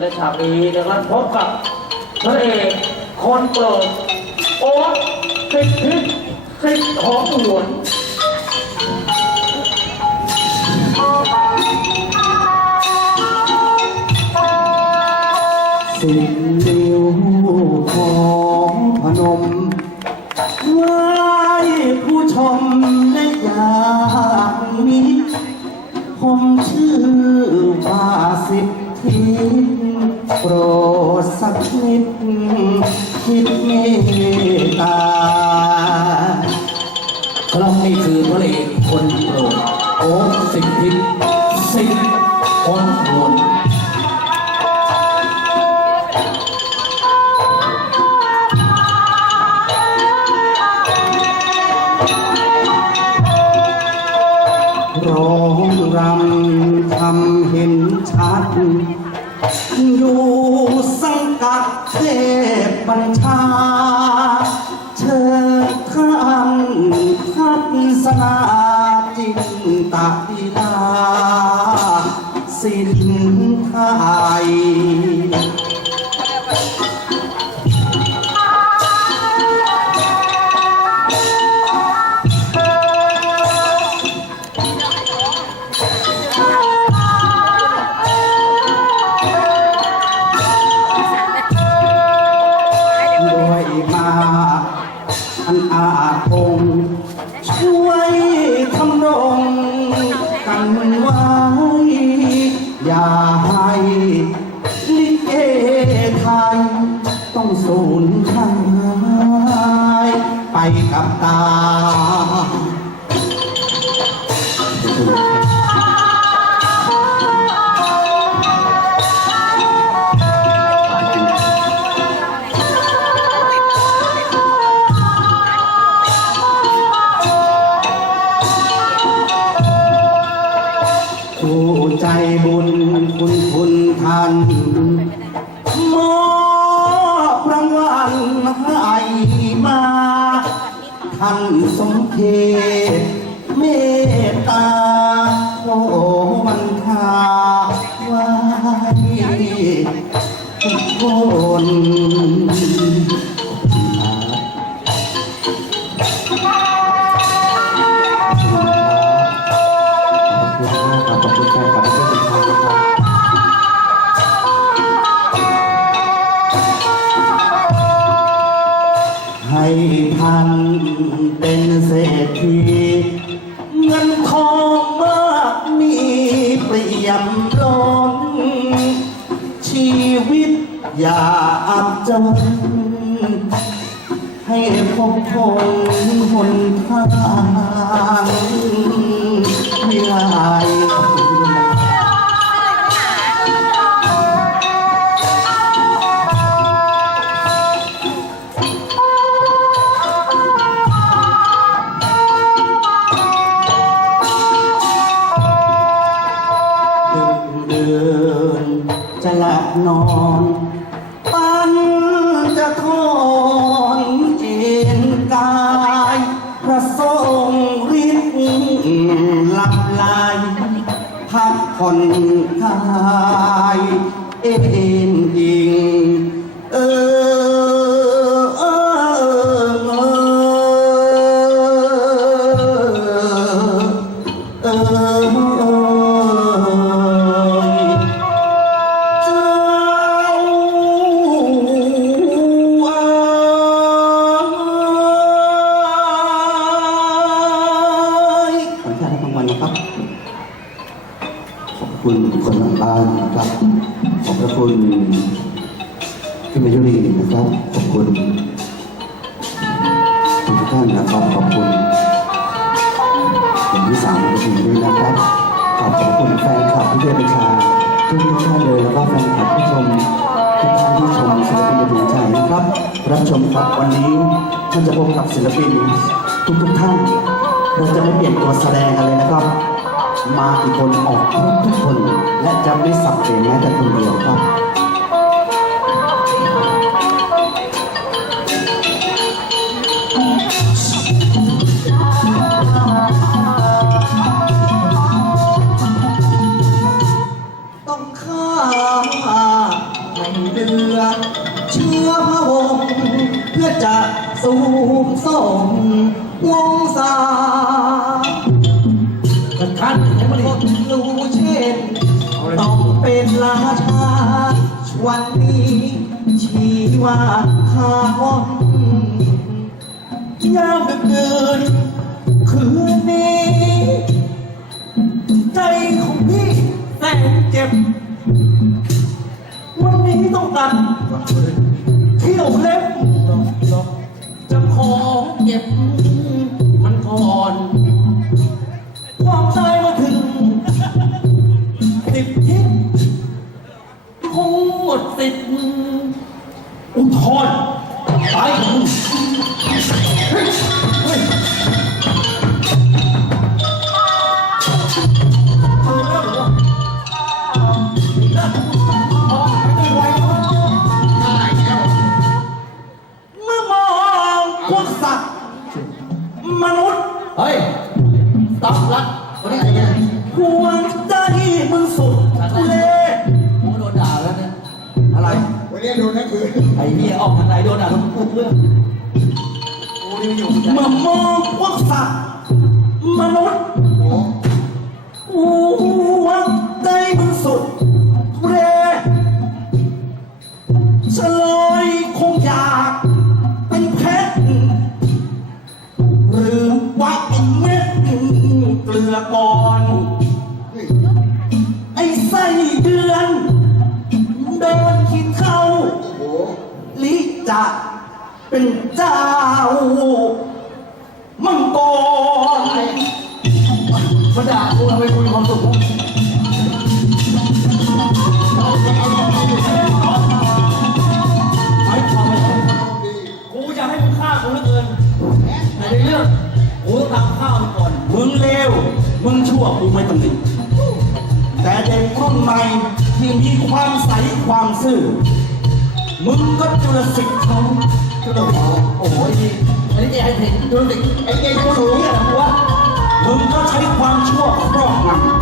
และฉากนี้นะครับพบกับพระเอกคนโปรดโอ๊ตสิทธิสิทธิ์ของหวนสิบนิ้วของพนมไหว้ผู้ โปรดสักนิดคิดเม อยู่สังกัดเทพบัญชา เชิญท่านทัศนาจินตวิลาสินไทย ด้วยมาอันอาคงช่วยทำรงกันไว้ อย่าให้ลิเกไทยต้องสูญหาย ไปกับตา ท่านสมเทเมตตาโอวันคาไว้ทุกคน เศรษฐีเงินทองมากมีเปรียบร้นชีวิตอย่าอับจน ให้พบคนหนทาง จะหลับนอนปันจะทอนเอ็นกายพระทรงฤทธิ์หลับไหลพักผ่อนกายเอ็นยิงเออเออเออเออ คุณคนทางบ้านนะครับ ขอบพระคุณพี่มายุรีนะครับ ขอบคุณทุกท่านนะครับ ขอบคุณคนที่สามคุณด้วยนะครับ ขอบคุณแฟนคลับที่เดินประชาทุกท่านเลยแล้วก็แฟนคลับผู้ชมทุกท่านที่ชมศิลปินในดวงใจนะครับ รับชมครับวันนี้ท่านจะพบกับศิลปินทุกทุกท่านเราจะไม่เปลี่ยนตัวแสดงกันเลยนะครับ มากี่คนออกทุกทุกคน และจะไม่สับเปลี่ยนแม้แต่คนเดียวครับต้องฆ่าเดือเชื้อพระวงศ์เพื่อจะสูบส่งวงศา ท่านให้มันรู้เช่นต้องเป็นราชา วันนี้ชีวาหาวนยามดึกดื่นคืนนี้ ใจของพี่แสนเจ็บ วันนี้ต้องตัดเที่ยวเล็บจะขอเก็บ สิทธิ์อุทธรณ์ไปเมื่อมองพวกสัตว์มนุษย์ เฮ้ย ไอ้เหี้ยออกทางไหนโดนด่าทั้งกูเพื่อนกูนี่อยู่ที่ไหนเมื่อมองพวกสัตว์มนุษย์โอ้ห่ มาด่ากูทำไมกูมีความสุขวะหมายากให้มึงฆ่ากูเหลือเกินแต่ในเรื่องกูต้องทำข้าวมึงก่อนมึงเลว มึงชั่วกูไม่ตำหนิแต่เด็กรุ่นใหม่ที่มีความใสความซื่อ มึงก็จุลสิทธิ์เขาก็ต้องขอโอ้ยอันนี้จะให้เห็นดูดิไอ้เก่งตัวสูงเนี่ย นะกูว่ามึงก็ใช้ความชั่วครอบงำ